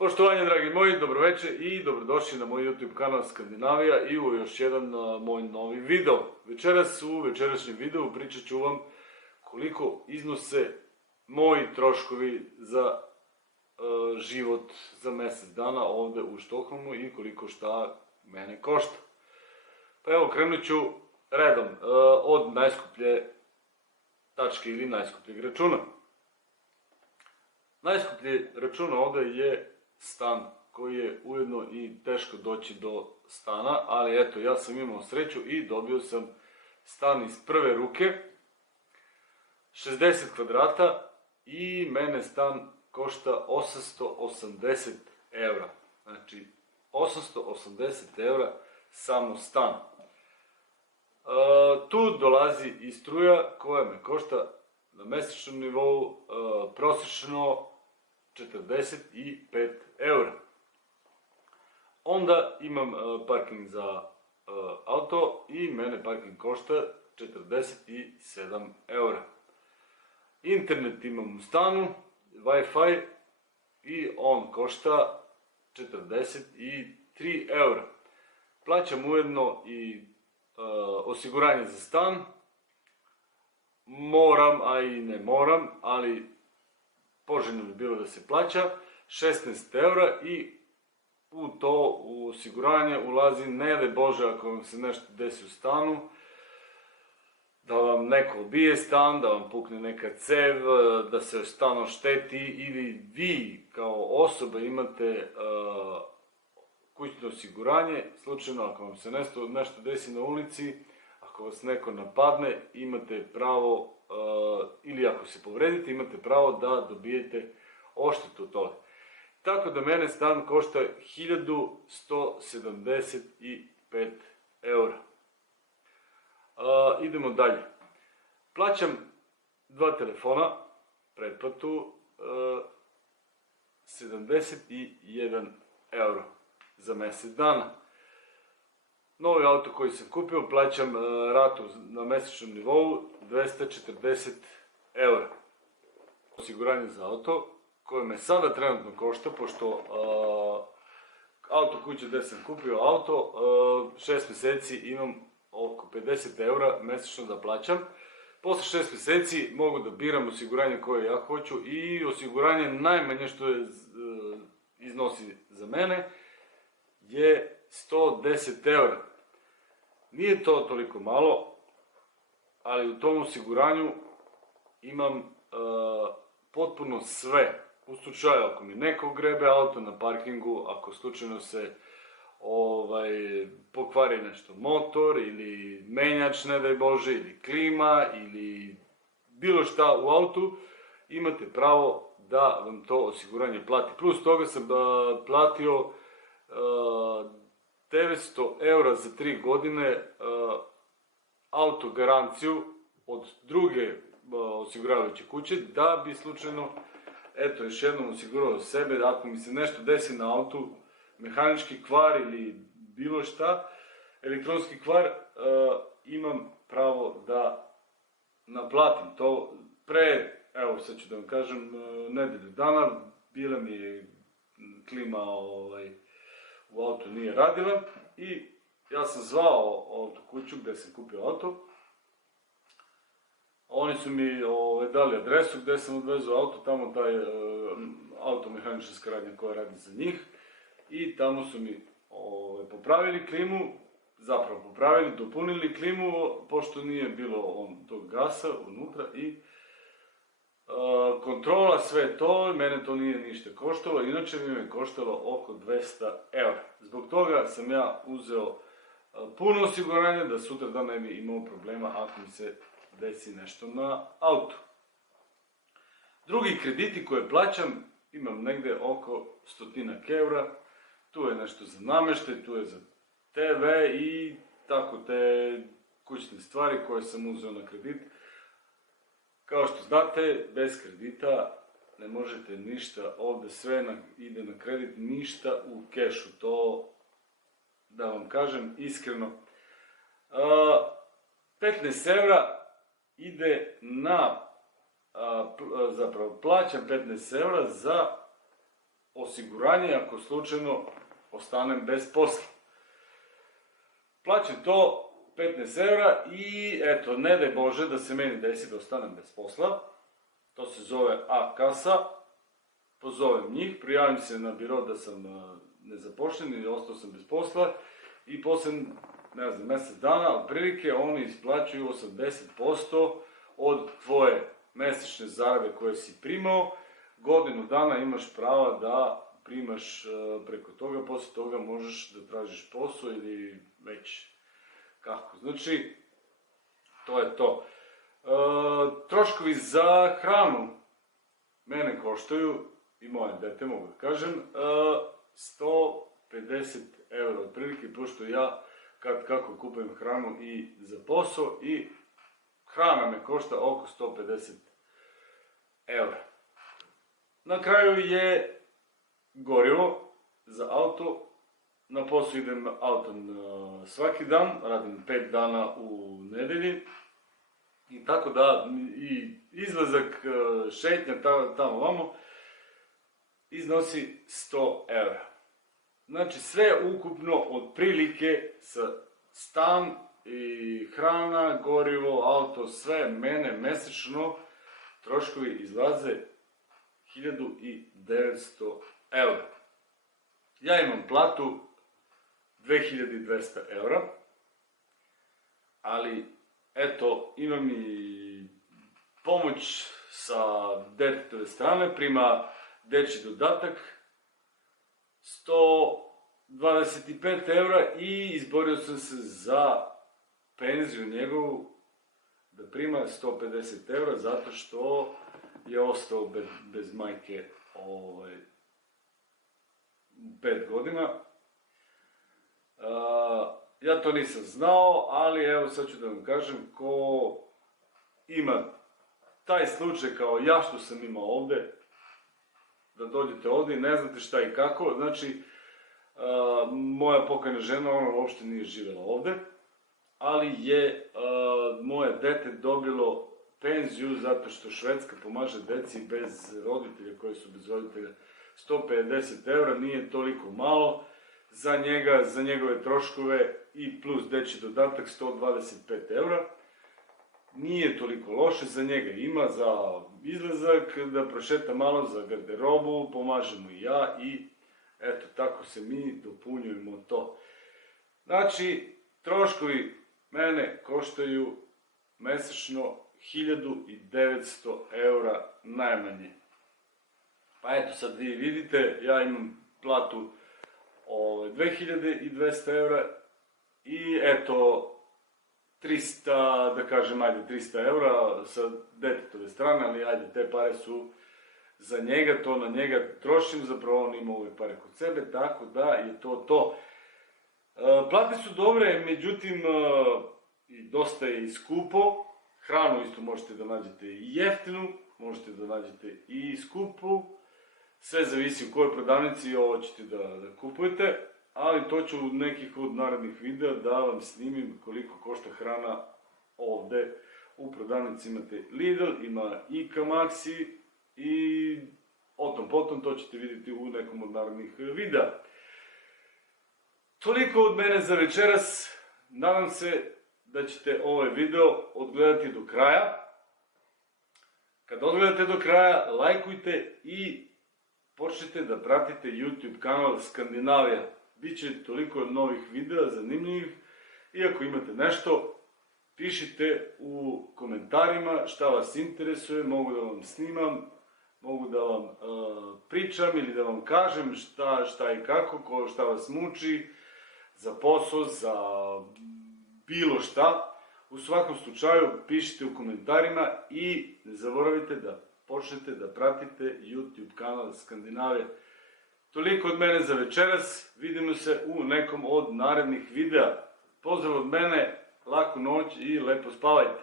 Poštovanje, dragi moji, dobroveče i dobrodošli na moj YouTube kanal Skandinavija i u još jedan moj novi video. Večeras u večerašnjem videu pričat ću vam koliko iznose moji troškovi za život za mesec dana ovde u Štokholmu i koliko šta mene košta. Pa evo, krenut ću redom od najskuplje tačke ili najskupljeg računa. Najskuplji račun ovde je stan, koji je ujedno i teško doći do stana, ali eto, ja sam imao sreću i dobio sam stan iz prve ruke, 60 kvadrata i mene stan košta 880 evra. Znači, 880 evra samo stan. Tu dolazi i struja koja me košta na mesečnom nivou prosečno 45 evra. Onda imam parking za auto i mene parking košta 47 evra. Internet imam u stanu, Wi-Fi i on košta 43 evra. Plaćam ujedno i osiguranje za stan. Moram, a i ne moram, ali poželjno bi bilo da se plaća 16 evra i u to osiguranje ulazi, ne daj Bože, ako vam se nešto desi u stanu, da vam neko obije stan, da vam pukne neka cev, da se stan ošteti ili vi kao osoba imate kućno osiguranje, slučajno ako vam se nešto desi na ulici, ako vas neko napadne, imate pravo, ili ako se povredite, imate pravo da dobijete odštetu od toga. Tako da mene stan košta 1175 evra. Idemo dalje. Plaćam 2 telefona, pretplatu, 71 evro za mesec dana. Novi auto koji sam kupio, plaćam ratu na mesečnom nivou 240 evra. Osiguranje za auto, koje me sada trenutno košta, pošto auto kuće gde sam kupio auto, 6 meseci imam oko 50 evra mesečno da plaćam. Posle 6 meseci mogu da biram osiguranje koje ja hoću i osiguranje najmanje što je iznosi za mene je 110 evra. Nije to toliko malo, ali u tom osiguranju imam potpuno sve. U slučaju ako mi neko grebe auto na parkingu, ako slučajno se pokvari nešto motor ili menjač, ne daj Bože, ili klima ili bilo šta u autu, imate pravo da vam to osiguranje plati. Plus toga sam platio 900 evra za 3 godine auto garanciju od druge osiguravajuće kuće, da bi slučajno, eto, još jednom osigurao sebe, da ako mi se nešto desi na autu, mehanički kvar ili bilo šta, elektronski kvar, imam pravo da naplatim to. Pre, evo sad ću da vam kažem, nedelju dana, bila mi je klima u autu nije radila i ja sam zvao auto kuću gde sam kupio auto. Oni su mi dali adresu gde sam odvezao auto, tamo taj automehaničarska radnja koja radi za njih, i tamo su mi popravili klimu, zapravo popravili, dopunili klimu, pošto nije bilo tog gasa unutra, i kontrola, sve to, mene to nije ništa koštalo, inače mi je koštalo oko 200 evra. Zbog toga sam ja uzeo puno osiguranje da sutra dan ne bi imao problema ako mi se desi nešto na autu. Drugi krediti koje plaćam, imam negde oko 100 evra, tu je nešto za nameštaj, tu je za TV i tako te kućne stvari koje sam uzeo na kredit. Kao što znate, bez kredita ne možete ništa, ovde sve ide na kredit, ništa u kešu, to da vam kažem iskreno. 15 evra ide zapravo plaćam 15 evra za osiguranje ako slučajno ostanem bez posla. Plaćam to 15 € i eto, ne daj Bože da se meni desi da ostanem bez posla. To se zove A-kasa. Pozovem njih, prijavim se na biro da sam nezapošljen ili ostao sam bez posla i posle, ne znam, mjesec dana, otprilike oni isplaćuju 80% od tvoje mesečne zarade koje si primao. Godinu dana imaš prava da primaš preko toga, posle toga možeš da tražiš posao ili već kako. Znači, to je to. Troškovi za hranu mene koštaju, i moje dete, mogu da kažem, 150 € otprilike, pošto ja kako kupujem hranu i za posao, i hrana me košta oko 150 €. Na kraju je gorivo za auto. Na posao idem autom svaki dan, radim 5 dana u nedelji. I tako da, i izlazak, šetnja tamo vamo, iznosi 100 €. Znači sve ukupno otprilike sa stan i hrana, gorivo, auto, sve mene mesečno troškovi izlaze 1900 €. Ja imam platu 2200 €, ali eto, imam i pomoć sa detetove strane, prima dečji dodatak 125 € i izborio sam se za penziju njegovu da prima 150 € zato što je ostao bez majke 5 godina. Ja to nisam znao, ali evo sad ću da vam kažem, ko ima taj slučaj kao ja što sam imao ovde, da dođete ovde i ne znate šta i kako, znači, moja pokojna žena, ona uopšte nije živela ovde, ali je moje dete dobilo penziju zato što Švedska pomaže deci bez roditelja, koji su bez roditelja. 150 € nije toliko malo za njega, za njegove troškove i plus dečji dodatak 125 €. Nije toliko loše, za njega ima, za izlazak, da prošeta malo, za garderobu, pomažemo i ja i eto, tako se mi dopunjujemo to. Znači, troškovi mene koštaju mesečno 1900 € najmanje. Pa eto, sad vi vidite, ja imam platu 2200 € i eto, 300, da kažem, ajde 300 € sa detetove strane, ali ajde, te pare su za njega, to na njega trošim, zapravo on ima ove pare kod sebe, tako da je to to. Plate su dobre, međutim, dosta je i skupo. Hranu isto možete da nađete i jeftinu, možete da nađete i skupu. Sve zavisi u kojoj prodavnici ovo ćete da kupujete, ali to ću u nekih od narednih videa da vam snimim koliko košta hrana ovde. U prodavnici imate Lidl, ima ICA Maxi i o tom potom to ćete vidjeti u nekom od narednih videa. Toliko od mene za večeras. Nadam se da ćete ovaj video odgledati do kraja. Kad odgledate do kraja, lajkujte i počnite da pratite YouTube kanal Skandinavija. Biće toliko novih videa, zanimljivih. I ako imate nešto, pišite u komentarima šta vas interesuje, mogu da vam snimam, mogu da vam pričam ili da vam kažem šta i kako, šta vas muči, za posao, za bilo šta. U svakom slučaju, pišite u komentarima i ne zaboravite da počnete da pratite YouTube kanal Skandinavija. Toliko od mene za večeras, vidimo se u nekom od narednih videa. Pozdrav od mene, laku noć i lepo spavajte.